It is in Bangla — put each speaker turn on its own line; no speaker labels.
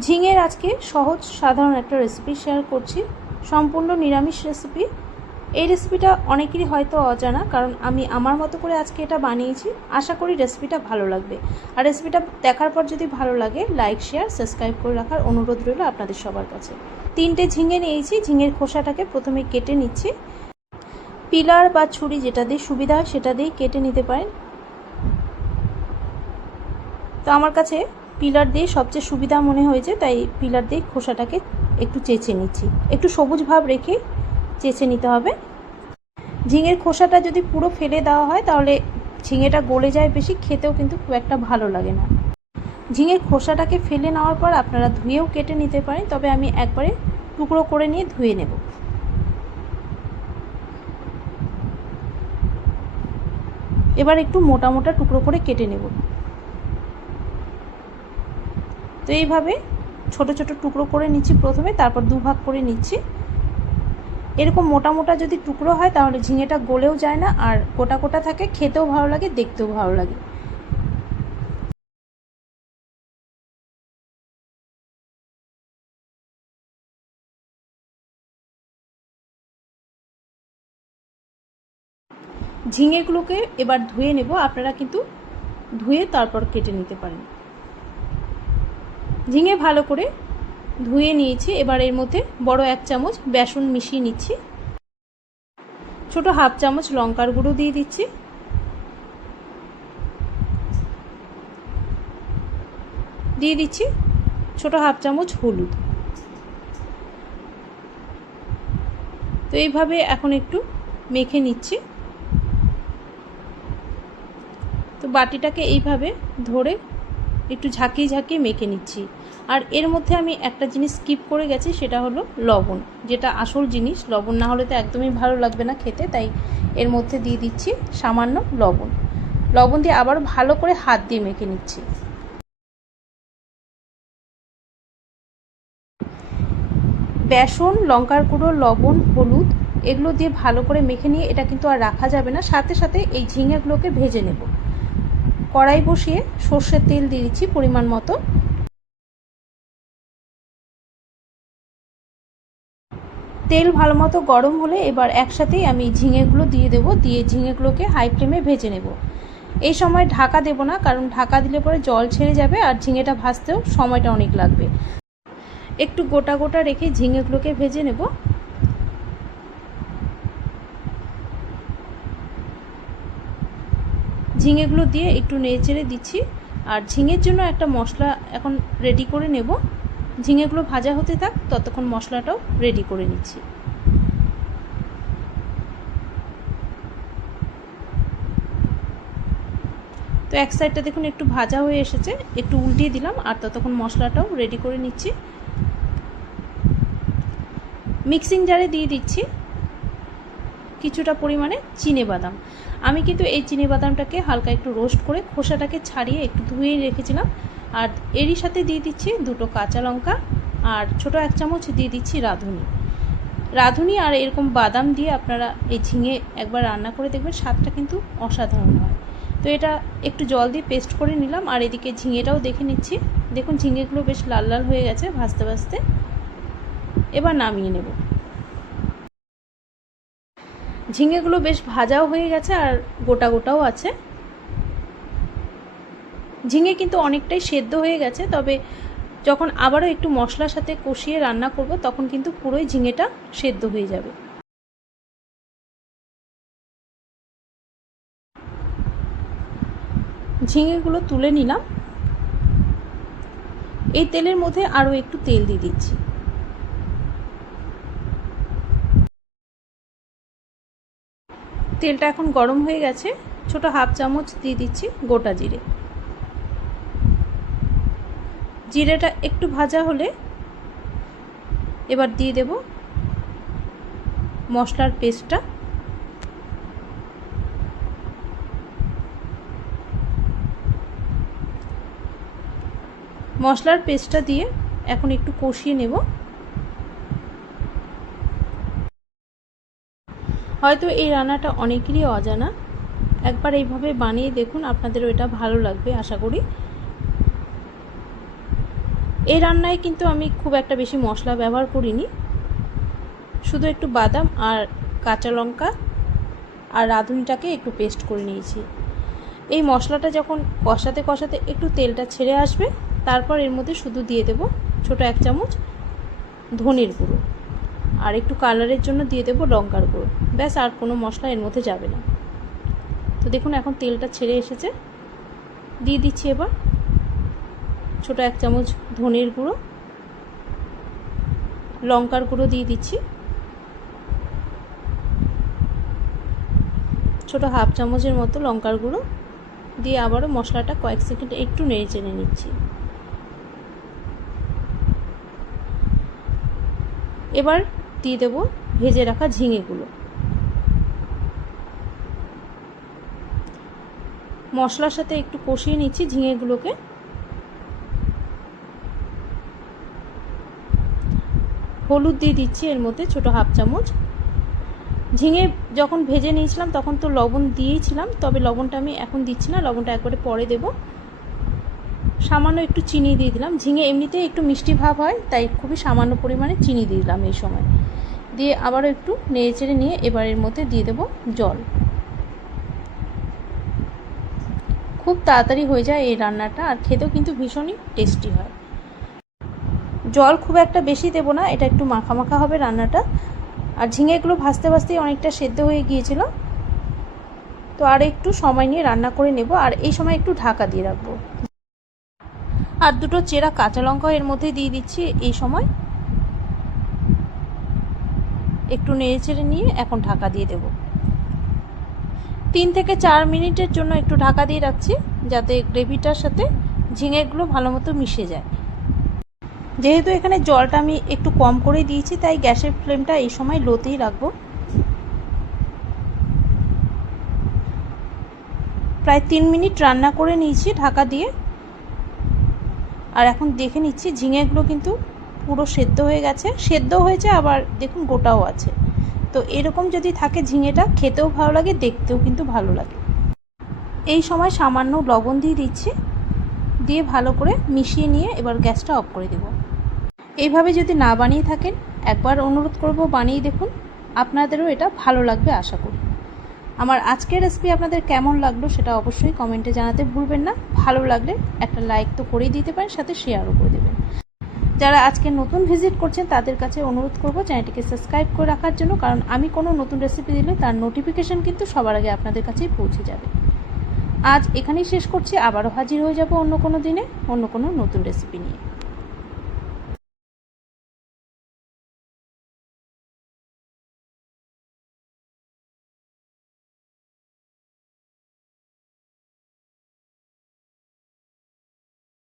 ঝিঙের আজকে সহজ, সাধারণ একটা রেসিপি শেয়ার করছি। সম্পূর্ণ নিরামিষ রেসিপি এই রেসিপিটা অনেকেরই হয়তো অজানা, কারণ আমি আমার মতো করে আজকে এটা বানিয়েছি। আশা করি রেসিপিটা ভালো লাগবে। আর রেসিপিটা দেখার পর যদি ভালো লাগে লাইক শেয়ার সাবস্ক্রাইব করে রাখার অনুরোধ রইল আপনাদের সবার কাছে। তিনটে ঝিঙে নিয়েছি, ঝিঙের খোসাটাকে প্রথমে কেটে নিচ্ছি। পিলার বা ছুরি যেটা দিয়ে সুবিধা হয় সেটা দিয়েই কেটে নিতে পারেন। তো আমার কাছে পিলার দিয়ে সবচেয়ে সুবিধা মনে হয়েছে, তাই পিলার দিয়ে খোসাটাকে একটু চেঁচে নিচ্ছি। একটু সবুজ ভাব রেখে চেঁচে নিতে হবে। ঝিঙের খোসাটা যদি পুরো ফেলে দেওয়া হয়, তাহলে ঝিঙেটা গলে যায় বেশি, খেতেও কিন্তু খুব একটা ভালো লাগে না। ঝিঙের খোসাটাকে ফেলে নেওয়ার পর আপনারা ধুয়েও কেটে নিতে পারেন, তবে আমি একবারে টুকরো করে নিয়ে ধুয়ে নেব। এবার একটু মোটা মোটা টুকরো করে কেটে নেব। তো এইভাবে ছোট ছোট টুকরো করে নিচ্ছি প্রথমে, তারপর দুভাগ করে নিচ্ছি। এরকম মোটা মোটা যদি টুকরো হয়, তাহলে ঝিঙেটা গলেও যায় না আর গোটা গোটা থাকে, খেতেও ভালো লাগে, দেখতেও ভালো লাগে। ঝিঙেগুলোকে এবার ধুয়ে নেব, আপনারা কিন্তু ধুয়ে তারপর কেটে নিতে পারেন। ঝিঙে ভালো করে ধুয়ে নিয়েছি। এবার এর মধ্যে বড় এক চামচ বেসন মিশিয়ে নিচ্ছি। ছোট হাফ চামচ লঙ্কার গুঁড়ো দিয়ে দিচ্ছি। দিয়ে দিচ্ছি ছোট হাফ চামচ হলুদ। তো এইভাবে এখন একটু মেখে নিচ্ছি। তো বাটিটাকে এইভাবে ধরে একটু ঝাঁকিয়ে ঝাঁকিয়ে মেখে নিচ্ছি। আর এর মধ্যে আমি একটা জিনিস স্কিপ করে গেছি, সেটা হলো লবণ, যেটা আসল জিনিস। লবণ না হলে তো একদমই ভালো লাগবে না খেতে, তাই এর মধ্যে দিয়ে দিচ্ছি সামান্য লবণ। লবণ দিয়ে আবার ভালো করে হাত দিয়ে মেখে নিচ্ছি। বেসন, লঙ্কার গুঁড়ো, লবণ, হলুদ, এগুলো দিয়ে ভালো করে মেখে নিয়ে এটা কিন্তু আর রাখা যাবে না। সাথে সাথে এই ঝিঙেগুলোকে ভেজে নেব। কড়াই বসিয়ে সর্ষের তেল দিয়ে দিচ্ছি পরিমাণ মতো। তেল ভালো মতো গরম হলে এবার একসাথেই আমি ঝিঙেগুলো দিয়ে দেবো, দিয়ে ঝিঙেগুলোকে হাই ফ্লেমে ভেজে নেব। এই সময় ঢাকা দেব না, কারণ ঢাকা দিলে পরে জল ছেড়ে যাবে আর ঝিঙেটা ভাজতেও সময়টা অনেক লাগবে। একটু গোটা গোটা রেখে ঝিঙেগুলোকে ভেজে নেব। ঝিঙেগুলো দিয়ে একটু নেড়েচেড়ে দিচ্ছি। আর ঝিঙের জন্য একটা মশলা এখন রেডি করে নেব। ঝিঙেগুলো ভাজা হতে থাক, ততক্ষণ মশলাটাও রেডি করে নিচ্ছি। তো এক সাইডটা দেখুন একটু ভাজা হয়ে এসেছে, একটু উল্টিয়ে দিলাম আর ততক্ষণ মশলাটাও রেডি করে নিচ্ছি। মিক্সিং জারে দিয়ে দিচ্ছি। কিছুটা পরিমাণে চিনে বাদাম। আমি কিন্তু এই চিনে বাদামটাকে হালকা একটু রোস্ট করে খোসাটাকে ছাড়িয়ে একটু ধুয়ে রেখেছিলাম। আর এরই সাথে দিয়ে দিচ্ছি দুটো কাঁচা লঙ্কা আর ছোট এক চামচ দিয়ে দিচ্ছি রাঁধুনি। রাঁধুনি আর এরকম বাদাম দিয়ে আপনারা এই ঝিঙে একবার রান্না করে দেখবেন, স্বাদটা কিন্তু অসাধারণ হয়। তো এটা একটু জল দিয়ে পেস্ট করে নিলাম আর এদিকে ঝিঙেটাও দেখে নিচ্ছি। দেখুন ঝিঙেগুলো বেশ লাল লাল হয়ে গেছে ভাজতে ভাজতে। এবার নামিয়ে নেব। ঝিঙেগুলো বেশ ভাজাও হয়ে গেছে আর গোটা গোটাও আছে। ঝিঙে কিন্তু অনেকটাই সেদ্ধ হয়ে গেছে, তবে যখন আবারও একটু মশলার সাথে কষিয়ে রান্না করব, তখন কিন্তু পুরোই ঝিঙেটা সেদ্ধ হয়ে যাবে। ঝিঙেগুলো তুলে নিলাম। এই তেলের মধ্যে আরও একটু তেল দিয়ে দিচ্ছি। তেলটা এখন গরম হয়ে গেছে। ছোট হাফ চামচ দিয়ে দিচ্ছি গোটা জিরে। জিরেটা একটু ভাজা হলে এবার দিয়ে দেব মশলার পেস্টটা। মশলার পেস্টটা দিয়ে এখন একটু কষিয়ে নেব। হয়তো এই রান্নাটা অনেকেরই অজানা। একবার এইভাবে বানিয়ে দেখুন, আপনাদেরও এটা ভালো লাগবে, আশা করি। এই রান্নায় কিন্তু আমি খুব একটা বেশি মশলা ব্যবহার করিনি। শুধু একটু বাদাম আর কাঁচা লঙ্কা আর রাঁধুনিটাকে একটু পেস্ট করে নিয়েছি। এই মশলাটা যখন কষাতে কষাতে একটু তেলটা ছেড়ে আসবে, তারপর এর মধ্যে শুধু দিয়ে দেব ছোট এক চামচ ধনের গুঁড়ো। আর একটু কালারের জন্য দিয়ে দেবো লঙ্কার গুঁড়ো। ব্যাস, আর কোনো মশলা এর মধ্যে যাবে না। তো দেখুন, এখন তেলটা ছেড়ে এসেছে। দিয়ে দিচ্ছি এবার ছোট এক চামচ ধনের গুঁড়ো। লঙ্কার গুঁড়ো দিয়ে দিচ্ছি। ছোট হাফ চামচের মতো লঙ্কার গুঁড়ো। দিয়ে আবারও মশলাটা কয়েক সেকেন্ড একটু নেড়ে চেড়ে নিচ্ছি। এবার দিয়ে দেবো, ভেজে রাখা ঝিঙেগুলো। মশলার সাথে একটু কষিয়ে নিচ্ছি ঝিঙেগুলোকে। হলুদ দিয়ে দিচ্ছি এর মধ্যে ছোট হাফ চামচ। ঝিঙে যখন ভেজে নিয়েছিলাম, তখন তো লবণ দিয়েইছিলাম তবে লবণটা আমি এখন দিচ্ছি না, লবণটা একবারে পরে দেব। সামান্য একটু চিনি দিয়ে দিলাম। ঝিঙে এমনিতে একটু মিষ্টি ভাব হয়, তাই খুবই সামান্য পরিমাণে চিনি দিয়ে দিলাম এই সময়। দিয়ে আবারও একটু নেড়ে চেড়ে নিয়ে এবার এর মধ্যে দিয়ে দেব জল। খুব তাড়াতাড়ি হয়ে যায় এই রান্নাটা, আর খেতেও কিন্তু ভীষণই টেস্টি হয়। জল খুব একটা বেশি দেবো না, এটা একটু মাখা মাখা হবে রান্নাটা। আর ঝিঙেগুলো ভাজতে ভাজতেই অনেকটা সেদ্ধ হয়ে গিয়েছিল। তো আর একটু সময় নিয়ে রান্না করে নেব, আর এই সময় একটু ঢাকা দিয়ে রাখব। আর দুটো চেরা কাঁচা লঙ্কা এর মধ্যে দিয়ে দিচ্ছি এই সময়। একটু নেড়ে চেড়ে নিয়ে এখন ঢাকা দিয়ে দেব। তিন থেকে চার মিনিটের জন্য একটু ঢাকা দিয়ে রাখছি, যাতে গ্রেভিটার সাথে ঝিঙেগুলো ভালো মতো মিশে যায়। যেহেতু এখানে জলটা আমি একটু কম করে দিয়েছি, তাই গ্যাসের ফ্লেমটা এই সময় লোতেই রাখব। প্রায় তিন মিনিট রান্না করে নিয়েছি ঢাকা দিয়ে। আর এখন দেখে নিচ্ছি, ঝিঙেগুলো কিন্তু পুরো সেদ্ধ হয়ে গেছে। সেদ্ধ হয়েছে, আবার দেখুন গোটাও আছে। তো এরকম যদি থাকে ঝিঙেটা, খেতেও ভালো লাগে, দেখতেও কিন্তু ভালো লাগে। এই সময় সামান্য লবণ দিয়ে দিচ্ছি, দিয়ে ভালো করে মিশিয়ে নিয়ে এবার গ্যাসটা অফ করে দেব। এইভাবে যদি না বানিয়ে থাকেন, একবার অনুরোধ করব বানিয়ে দেখুন। আপনাদেরও এটা ভালো লাগবে, আশা করি। আমার আজকের রেসিপি আপনাদের কেমন লাগল সেটা অবশ্যই কমেন্টে জানাতে ভুলবেন না। ভালো লাগলে একটা লাইক তো করেই দিতে পারেন, সাথে শেয়ারও করে দেবেন। যারা আজকে নতুন ভিজিট করছেন, তাদের কাছে অনুরোধ করব চ্যানেলটিকে সাবস্ক্রাইব করে রাখার জন্য, কারণ আমি কোনো নতুন রেসিপি দিলে তার নোটিফিকেশান কিন্তু সবার আগে আপনাদের কাছেই পৌঁছে যাবে। আজ এখানেই শেষ করছি, আবারও হাজির হয়ে যাব অন্য কোনো দিনে, অন্য কোনো নতুন রেসিপি নিয়ে।